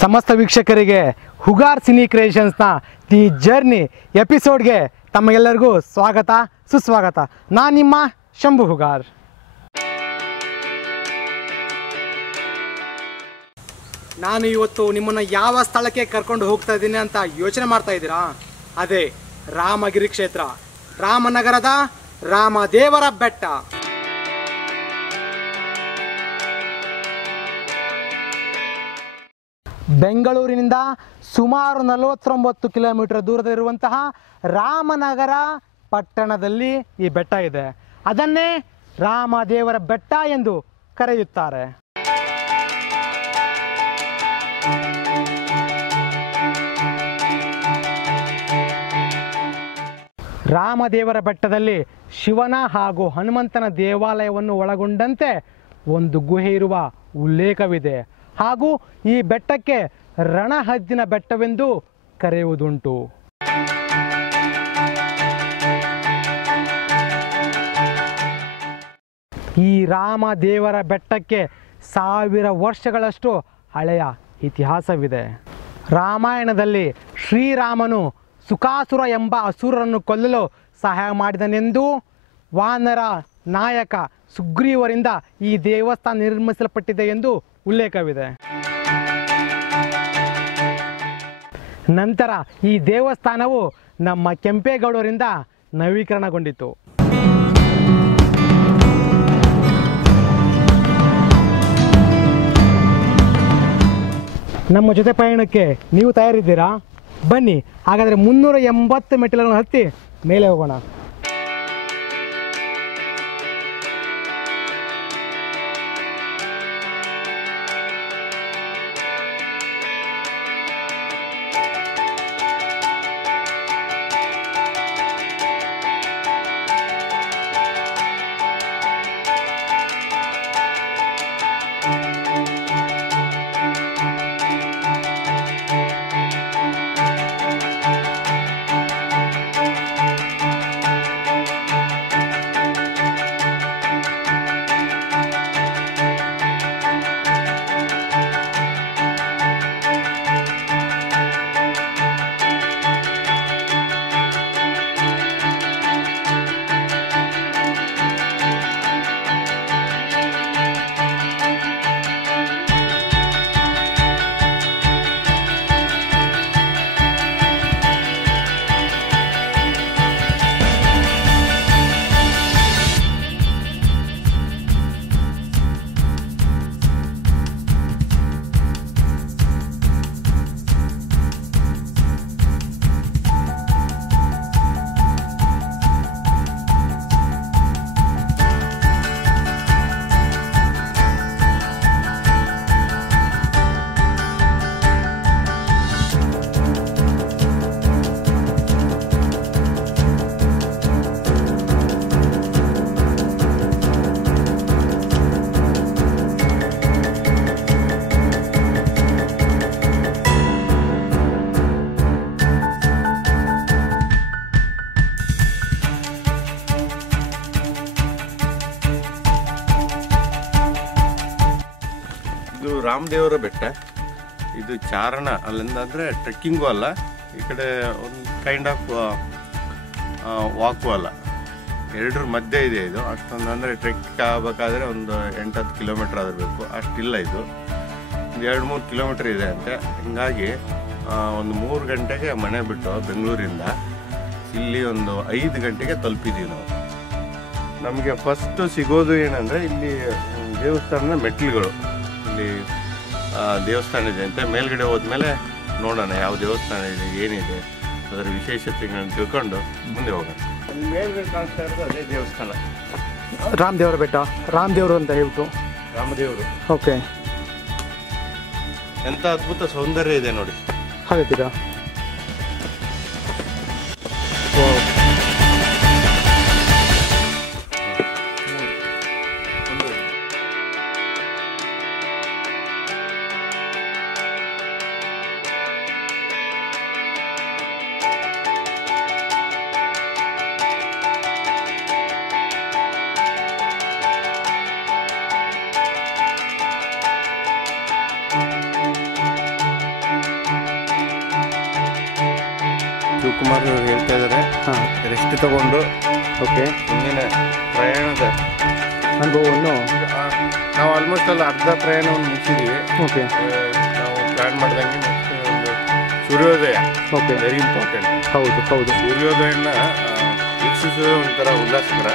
ಸಮಸ್ತ ವೀಕ್ಷಕರಿಗೆ Hugar cine ಕ್ರಿಯೇಷನ್ಸ್ನ the journey ಎಪಿಸೋಡ್ಗೆ ತಮಗೆಲ್ಲರಿಗೂ ಸ್ವಾಗತ ಸುಸ್ವಾಗತ. ನಾನು ನಿಮ್ಮ ಶಂಭು ಹುಗಾರ್. ನಾನು ಇವತ್ತು ನಿಮ್ಮನ್ನು ಯಾವ ಸ್ಥಳಕ್ಕೆ ಕರ್ಕೊಂಡು ಹೋಗ್ತಾ ಇದ್ದೀನಿ ಅಂತ ಯೋಚನೆ ಮಾಡ್ತಾ ಇದ್ದೀರಾ? ಅದೇ ರಾಮಗಿರಿ ಕ್ಷೇತ್ರ, ರಾಮನಗರದ ರಾಮದೇವರ ಬೆಟ್ಟ. ಬೆಂಗಳೂರಿನಿಂದ ಸುಮಾರು 49 ಕಿಲೋಮೀಟರ್ ದೂರದಲ್ಲಿರುವಂತಹ ರಾಮನಗರ ಪಟ್ಟಣದಲ್ಲಿ ಈ ಬೆಟ್ಟ ಇದೆ. ಅದನ್ನೇ ರಾಮದೇವರ ಬೆಟ್ಟ ಎಂದು ಕರೆಯುತ್ತಾರೆ. ರಾಮದೇವರ ಬೆಟ್ಟದಲ್ಲಿ ಶಿವನ ಹಾಗೂ ಹನುಮಂತನ ದೇವಾಲಯವನ್ನು ಒಳಗೊಂಡಂತೆ ಒಂದು ಗುಹೆ ಇರುವ ಉಲ್ಲೇಖವಿದೆ. ಹಾಗೂ ಈ ಬೆಟ್ಟಕ್ಕೆ ರಣಹದ್ದಿನ ಬೆಟ್ಟವೆಂದು ಕರೆಯುವುದುಂಟು. ಈ ರಾಮದೇವರ ಬೆಟ್ಟಕ್ಕೆ 1000 ವರ್ಷಗಳಷ್ಟು ಹಳೆಯ ಇತಿಹಾಸವಿದೆ. ರಾಮಾಯಣದಲ್ಲಿ ಶ್ರೀರಾಮನು ಸುಕಾಸುರ ಎಂಬ ಅಸುರರನ್ನು ಕೊಲ್ಲಲು ಸಹಾಯ ಮಾಡಿದನೆಂದು ವಾನರ ನಾಯಕ ಸುಗ್ರೀವರಿಂದ ಈ ದೇವಸ್ಥಾನ ನಿರ್ಮಿಸಲ್ಪಟ್ಟಿದೆ ಎಂದು ಉಲ್ಲೇಖವಿದೆ. ನಂತರ ಈ ದೇವಸ್ಥಾನವು ನಮ್ಮ ಕೆಂಪೇಗೌಡರಿಂದ ನವೀಕರಣಗೊಂಡಿತು. ನಮ್ಮ ಜೊತೆ ಪಯಣಕ್ಕೆ ನೀವು ತಯಾರಿದ್ದೀರಾ? ಬನ್ನಿ, ಹಾಗಾದರೆ 380 ಮೆಟ್ಟಿಲನ್ನು ಹತ್ತಿ ಮೇಲೆ ಹೋಗೋಣ. ಇದು ರಾಮದೇವರ ಬೆಟ್ಟ. ಇದು ಚಾರಣ ಅಲ್ಲಿಂದ ಅಂದರೆ ಟ್ರೆಕ್ಕಿಂಗು ಅಲ್ಲ, ಈ ಕಡೆ ಒಂದು ಕೈಂಡ್ ಆಫ್ ವಾಕು ಅಲ್ಲ, ಎರಡರ ಮಧ್ಯೆ ಇದೆ. ಇದು ಅಷ್ಟೊಂದು ಅಂದರೆ ಟ್ರೆಕ್ ಆಗಬೇಕಾದ್ರೆ ಒಂದು 8-10 ಕಿಲೋಮೀಟ್ರ್ ಆಗಿರಬೇಕು, ಅಷ್ಟಿಲ್ಲ. ಇದು ಒಂದು 2-3 ಕಿಲೋಮೀಟ್ರ್ ಇದೆ ಅಂತೆ. ಹೀಗಾಗಿ ಒಂದು 3 ಗಂಟೆಗೆ ಮನೆ ಬಿಟ್ಟು ಬೆಂಗಳೂರಿಂದ ಇಲ್ಲಿ ಒಂದು 5 ಗಂಟೆಗೆ ತಲುಪಿದ್ದೀವಿ ನಾವು. ನಮಗೆ ಫಸ್ಟು ಸಿಗೋದು ಏನಂದರೆ ಇಲ್ಲಿ ದೇವಸ್ಥಾನದ ಮೆಟ್ಲುಗಳು. ಇಲ್ಲಿ ದೇವಸ್ಥಾನ ಇದೆ ಅಂತ ಮೇಲ್ಗಡೆ ಹೋದ್ಮೇಲೆ ನೋಡೋಣ ಯಾವ ದೇವಸ್ಥಾನ ಇದೆ, ಏನಿದೆ, ಅದರ ವಿಶೇಷತೆಗಳನ್ನು ತಿಳ್ಕೊಂಡು ಮುಂದೆ ಹೋಗೋಣ. ಅಲ್ಲಿ ಮೇಲ್ಗಡೆ ಕಾಣಿಸ್ತಾ ಇರೋದು ಅದೇ ದೇವಸ್ಥಾನ, ರಾಮದೇವರ ಬೆಟ್ಟ. ರಾಮದೇವರು ಅಂತ ಹೇಳ್ಬಿಟ್ಟು ರಾಮದೇವರು. ಓಕೆ, ಎಂಥ ಅದ್ಭುತ ಸೌಂದರ್ಯ ಇದೆ ನೋಡಿ. ಹಾಗತ್ತೀರಾ? ಶಿವಕುಮಾರ್ ಅವರು ಹೇಳ್ತಾ ಇದ್ದಾರೆ, ಹಾಂ ರೆಸ್ಟ್ ತಗೊಂಡು ಓಕೆ ಮುಂದಿನ ಪ್ರಯಾಣದ ಅನುಭವವನ್ನು ನಾವು ಆಲ್ಮೋಸ್ಟ್ ಅಲ್ಲಿ ಅರ್ಧ ಪ್ರಯಾಣವನ್ನು ಮುಗಿಸಿದ್ದೀವಿ. ಓಕೆ ನಾವು ಪ್ಲ್ಯಾನ್ ಮಾಡ್ದಂಗೆ next ಒಂದು ಸೂರ್ಯೋದಯ ಓಕೆ ವೆರಿ ಇಂಪಾರ್ಟೆಂಟ್. ಹೌದು ಹೌದು ಸೂರ್ಯೋದಯನ ವೀಕ್ಷಿಸೋದು ಒಂಥರ ಉಲ್ಲಾಸಕರ.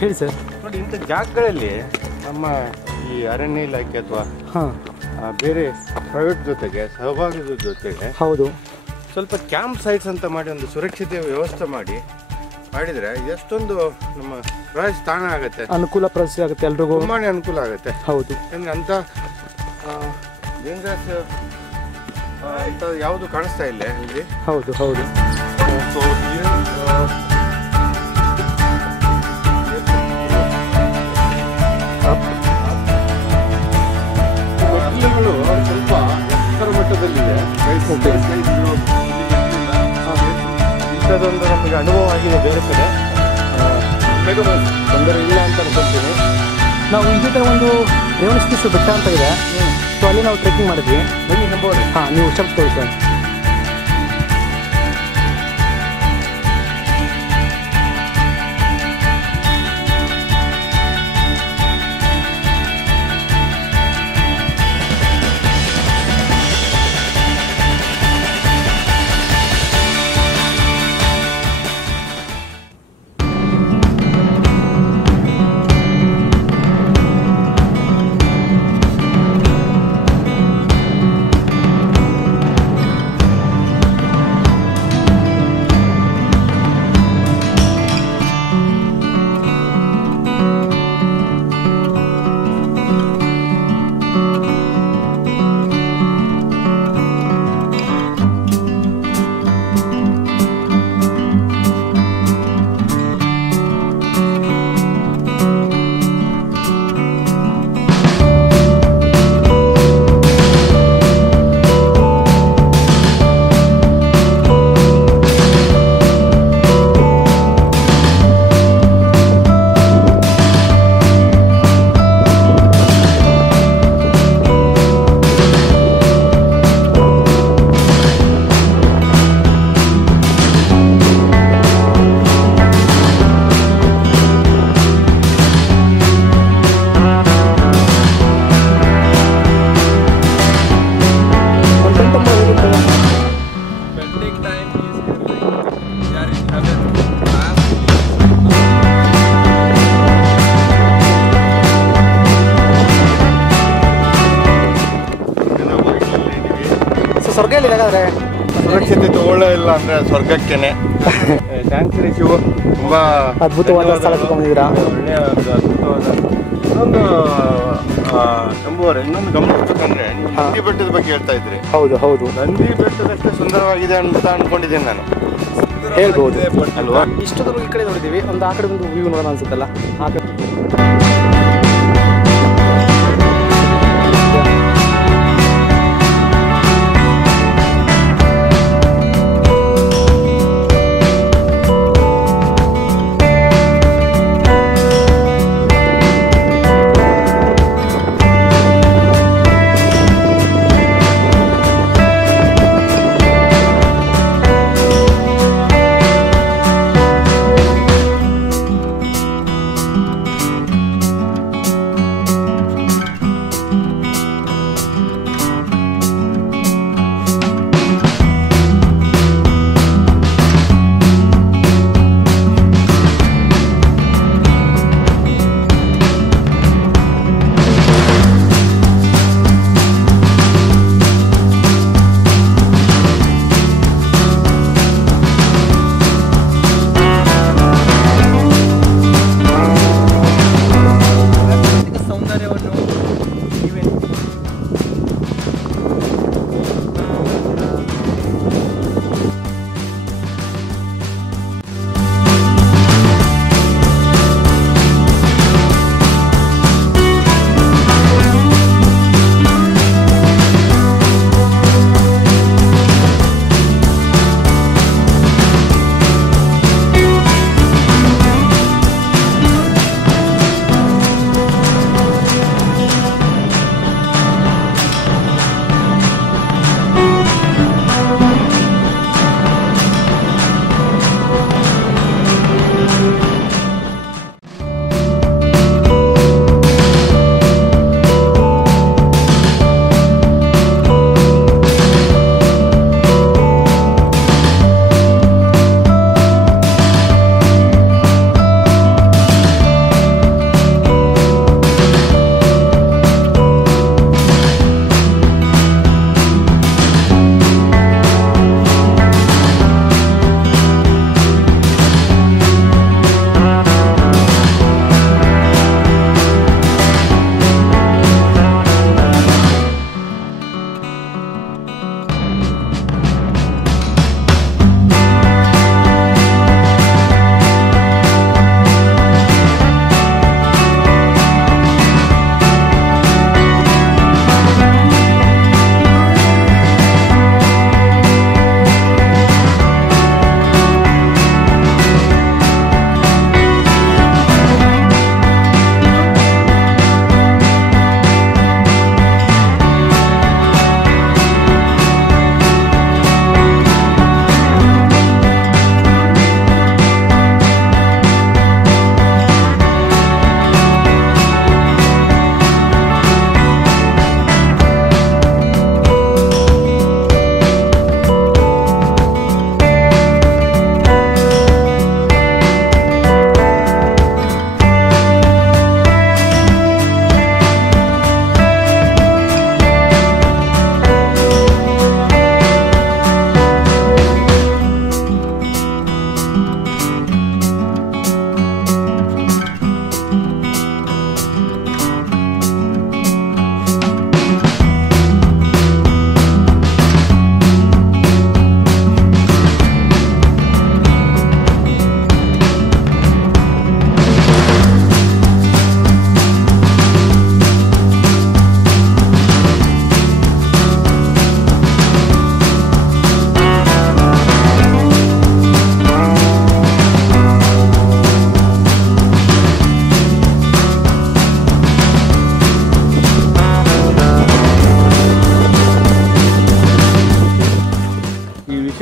ಹೇಳಿ ಸರ್. ನೋಡಿ, ಇಂಥ ಜಾಗಗಳಲ್ಲಿ ನಮ್ಮ ಈ ಅರಣ್ಯ ಇಲಾಖೆ ಅಥವಾ ಹಾಂ ಬೇರೆ ಪ್ರೈವೇಟ್ ಜೊತೆಗೆ ಸಹಭಾಗಿಗಳ ಜೊತೆಗೆ ಹೌದು ಸ್ವಲ್ಪ ಕ್ಯಾಂಪ್ ಸೈಟ್ಸ್ ಅಂತ ಮಾಡಿ ಒಂದು ಸುರಕ್ಷತೆಯ ವ್ಯವಸ್ಥೆ ಮಾಡಿದರೆ ಎಷ್ಟೊಂದು ನಮ್ಮ ಪ್ರವಾಸ ತಾಣ ಆಗುತ್ತೆ, ಅನುಕೂಲ ಪರಿಸ್ಥಿತಿ ಆಗುತ್ತೆ ಎಲ್ರಿಗೂ, ತುಂಬಾ ಅನುಕೂಲ ಆಗುತ್ತೆ. ಹೌದು ಯಾಕಂದರೆ ಅಂಥ ಡೇಂಜರಸ್ ಅಂತ ಯಾವುದು ಕಾಣಿಸ್ತಾ ಇಲ್ಲ ಇಲ್ಲಿ. ಹೌದು ಹೌದು ಸೊ ಮೆಟ್ಟಿಲುಗಳು ಸ್ವಲ್ಪ ಎತ್ತರ ಮಟ್ಟದಲ್ಲಿದೆ. ಇಂಥದ್ದೊಂದು ನಮಗೆ ಅನುಭವ ಆಗಿದೆ ಬೇರೆ ಕಡೆ. ತೊಂದರೆ ಇಲ್ಲ ಅಂತ ಅನ್ಕೊಳ್ತೀನಿ. ನಾವು ಇದೇ ಥರ ಒಂದು ರೇವಣಸಿದ್ದೇಶ್ವರ ಬೆಟ್ಟ ಅಂತ ಇದೆ, ಸೊ ಅಲ್ಲಿ ನಾವು ಟ್ರೆಕ್ಕಿಂಗ್ ಮಾಡಿದ್ವಿ. ಬನ್ನಿ ನಂಬೋರೆ. ಹಾಂ ನೀವು ಹುಷಾರು ತೋರಿ ಸರ್. ಸ್ವರ್ಗ ಇಲ್ಲಿ ಹಾಗಾದ್ರೆ ಸುರಕ್ಷತೆ ತಗೊಳ್ಳೇ ಇಲ್ಲ ಅಂದ್ರೆ ಸ್ವರ್ಗಕ್ಕೇನೆ. ಥ್ಯಾಂಕ್ಸ್ ರೀ ಶಿವು, ತುಂಬಾ ಅದ್ಭುತವಾದ ಸ್ಥಳಕ್ಕೆ ಬಂದಿದ್ದೀರಾ. ಒಳ್ಳೆಯ ಒಂದು ಅದ್ಭುತವಾದ ಇನ್ನೊಂದು ಶಂಭುವರೆ, ಇನ್ನೊಂದು ಗಮನಿಸ್ಬೇಕಂದ್ರೆ ನಂದಿ ಬೆಟ್ಟದ ಬಗ್ಗೆ ಹೇಳ್ತಾ ಇದ್ರಿ. ಹೌದು ಹೌದು, ನಂದಿ ಬೆಟ್ಟದಷ್ಟೇ ಸುಂದರವಾಗಿದೆ ಅಂತ ಅನ್ಕೊಂಡಿದ್ದೀನಿ ನಾನು. ಹೇಳ್ಬೋದು ಅಲ್ವಾ? ಇಷ್ಟೊಂದು ಈ ಕಡೆ ನೋಡಿದ್ದೀವಿ, ಒಂದು ಆ ಕಡೆ ಒಂದು ವ್ಯೂ ನೋಡೋಣ ಅನ್ಸುತ್ತಲ್ಲ ಆ ಕಡೆ.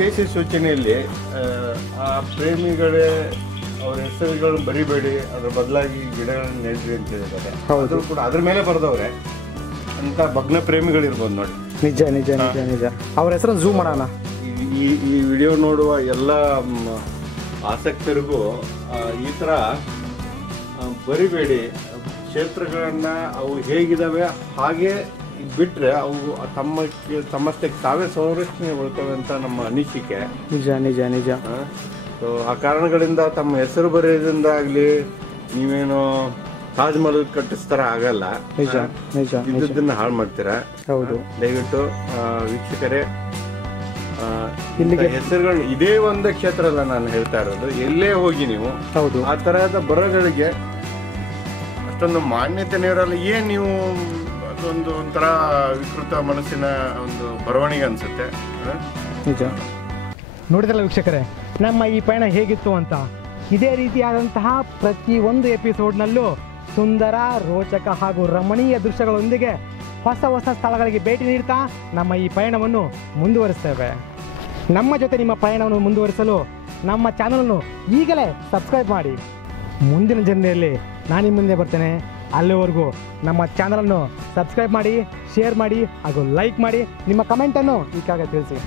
ಕೆ.ಸಿ ಸೂಚನೆಯಲ್ಲಿ ಆ ಪ್ರೇಮಿಗಳೇ ಅವ್ರ ಹೆಸರುಗಳನ್ನು ಬರಿಬೇಡಿ, ಅದ್ರ ಬದಲಾಗಿ ಗಿಡಗಳನ್ನ ನೆಡ್ರಿ ಅಂತ ಹೇಳಿದ್ದಾರೆ. ಅದು ಕೂಡ ಅದ್ರ ಮೇಲೆ ಬರೆದವ್ರೆ ಅಂತ ಭಗ್ನ ಪ್ರೇಮಿಗಳಿರ್ಬೋದು ನೋಡಿ. ನಿಜ ನಿಜ ನಿಜ ನಿಜ. ಅವ್ರ ಹೆಸರನ್ನು ಝೂಮ್ ಮಾಡೋಣ. ಈ ವಿಡಿಯೋ ನೋಡುವ ಎಲ್ಲ ಆಸಕ್ತರಿಗೂ ಈ ಥರ ಬರಿಬೇಡಿ, ಕ್ಷೇತ್ರಗಳನ್ನ ಅವು ಹೇಗಿದಾವೆ ಹಾಗೆ ಬಿಟ್ರೆ ಅವು ತಮ್ಮಷ್ಟಕ್ಕೆ ತಾವೇ ಸಂರಕ್ಷಣೆಗೊಳ್ತವೆ ಅಂತ ನಮ್ಮ ಅನಿಸಿಕೆ. ನಿಜ ನಿಜ ನಿಜ. ಸೊ ಆ ಕಾರಣಗಳಿಂದ ತಮ್ಮ ಹೆಸರು ಬರೆಯೋದ್ರಿಂದ ಆಗಲಿ ನೀವೇನೋ ತಾಜ್ ಮಹಲ್ ಕಟ್ಟಿಸ್ತಾರ ಆಗಲ್ಲ. ನಿಜ ನಿಜ. ಇದ್ದದನ್ನ ಹಾಳು ಮಾಡ್ತೀರಾ. ಹೌದು. ದಯವಿಟ್ಟು ವೀಕ್ಷಕರೇ, ಇಲ್ಲಿಗೆ ಹೆಸರುಗಳು ಇದೇ ಒಂದು ಕ್ಷೇತ್ರ ಅಲ್ಲ ನಾನು ಹೇಳ್ತಾ ಇರೋದು, ಎಲ್ಲೇ ಹೋಗಿ ನೀವು ಹೌದು ಆ ತರಹದ ಬರಗಳಿಗೆ ಅಷ್ಟೊಂದು ಮಾನ್ಯತೆ ಇರಲ್ಲ. ಏನ್ ನೀವು ಅದೊಂದು ಒಂಥರ ವಿಕೃತ ಮನಸ್ಸಿನ ಒಂದು ಬರವಣಿಗೆ ಅನ್ಸುತ್ತೆ. ನಿಜ. ನೋಡಿದ್ರಲ್ಲ ವೀಕ್ಷಕರೇ, ನಮ್ಮ ಈ ಪಯಣ ಹೇಗಿತ್ತು ಅಂತ. ಇದೇ ರೀತಿಯಾದಂತಹ ಪ್ರತಿಯೊಂದು ಎಪಿಸೋಡ್ನಲ್ಲೂ ಸುಂದರ, ರೋಚಕ ಹಾಗೂ ರಮಣೀಯ ದೃಶ್ಯಗಳೊಂದಿಗೆ ಹೊಸ ಹೊಸ ಸ್ಥಳಗಳಿಗೆ ಭೇಟಿ ನೀಡ್ತಾ ನಮ್ಮ ಈ ಪಯಣವನ್ನು ಮುಂದುವರಿಸ್ತೇವೆ. ನಮ್ಮ ಜೊತೆ ನಿಮ್ಮ ಪಯಣವನ್ನು ಮುಂದುವರಿಸಲು ನಮ್ಮ ಚಾನಲನ್ನು ಈಗಲೇ ಸಬ್ಸ್ಕ್ರೈಬ್ ಮಾಡಿ. ಮುಂದಿನ ಜರ್ನಿಯಲ್ಲಿ ನಾನು ನಿಮ್ಮ ಮುಂದೆ ಬರ್ತೇನೆ. ಅಲ್ಲಿವರೆಗೂ ನಮ್ಮ ಚಾನಲನ್ನು ಸಬ್ಸ್ಕ್ರೈಬ್ ಮಾಡಿ, ಶೇರ್ ಮಾಡಿ ಹಾಗೂ ಲೈಕ್ ಮಾಡಿ. ನಿಮ್ಮ ಕಮೆಂಟನ್ನು ಈ ಕೆಳಗೆ ತಿಳಿಸಿ.